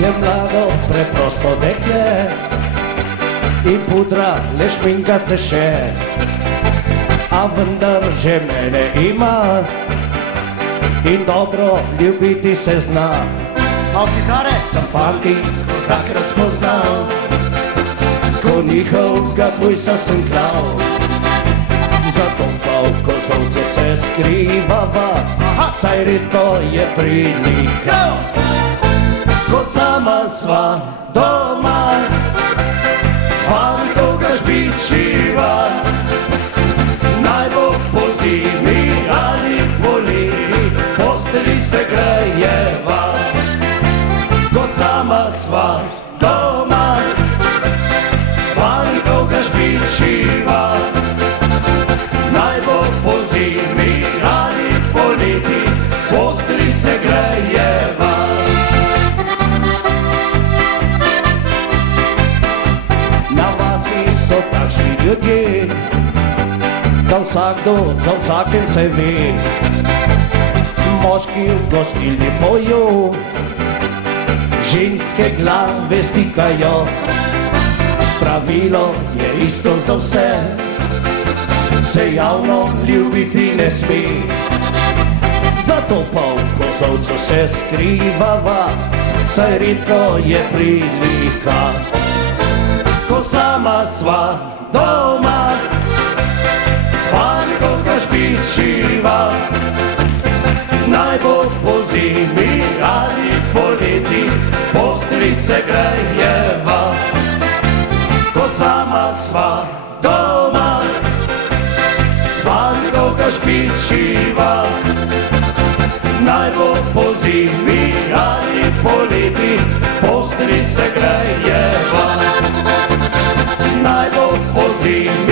Je mlado, preprosto dekle in pudra, le šminka se še, a vendar že mene ima in dobro ljubiti se zna. Mal kitare? Sem fanti, takrat spoznal, ko njihovega pujsa sem klal. Zato pa v kozolcu se skrivava, saj redko je prilika. Ko sama sva doma, s fantom ga žbičiva, naj bo po zimi ali poleti, posteli se grejeva. Ko sama sva doma, s fantom ga žbičiva, naj bo po zimi ali poleti, posteli se grejeva. So takšni ljudje, da vsakdo za vsakim se ve. Moški v gostilni pojo, ženske glave stikajo. Pravilo je isto za vse, se javno ljubiti ne sme. Zato pa v kozolcu se skrivava, saj redko je prilika. Ko sama sva doma, s fantom ga žbičiva, naj bo po zimi ali poleti, posteli se grejeva. Ko sama sva doma, s fantom ga žbičiva, naj bo po zimi ali poleti, posteli se grejeva. Naj bo po zimi